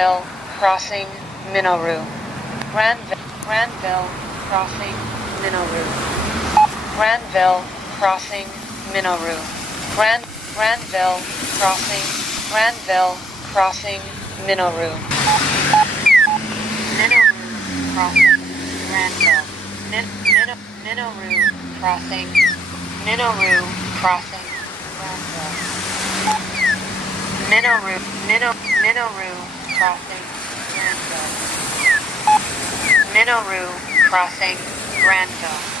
Granville, crossing Minoru. Granville, crossing Minoru. Granville, crossing Minoru. Granville, crossing. Granville, crossing Minoru. Minoru, crossing Granville. Minoru, crossing. Minoru, crossing Granville. Minoru, crossing Granville. Minoru, crossing Granville.